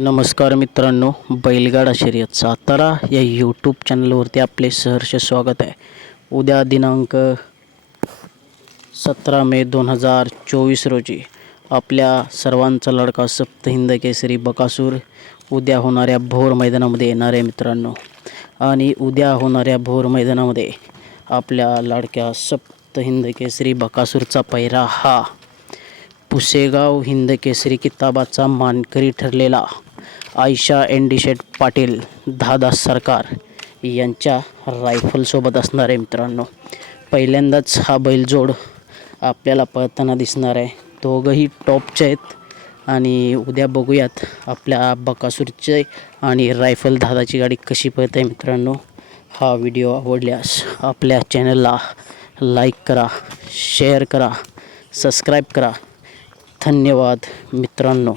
नमस्कार मित्रांनो बैलगाडा शर्यत सातारा या यूट्यूब चॅनलवरती आपले सहर्ष स्वागत आहे. उद्या दिनांक सतरा मे दोन हजार चोवीस रोजी आपल्या सर्वांचा लडका सप्तहिंद केसरी बकासूर उद्या होणाऱ्या भोर मैदानामध्ये येणार आहे मित्रांनो. आणि उद्या होणाऱ्या भोर मैदानामध्ये आपल्या लाडक्या सप्तहिंद केसरी बकासूरचा पैरा हा. पुसेगाव हिंद केसरी किताबाचा मानकरी ठरलेला. आयशा एंडिशेट पाटील दादा सरकार यांच्या रायफलसोबत असणार आहे मित्रांनो. पहिल्यांदाच हा बैलजोड आपल्याला पळताना दिसणार आहे. दोघंही टॉपचे आहेत आणि उद्या बघूयात आपल्या बकासूरचे आणि रायफल दादाची गाडी कशी पळत आहे मित्रांनो. हा व्हिडिओ आवडल्यास आपल्या चॅनलला लाईक करा शेअर करा सबस्क्राईब करा. धन्यवाद मित्रांनो.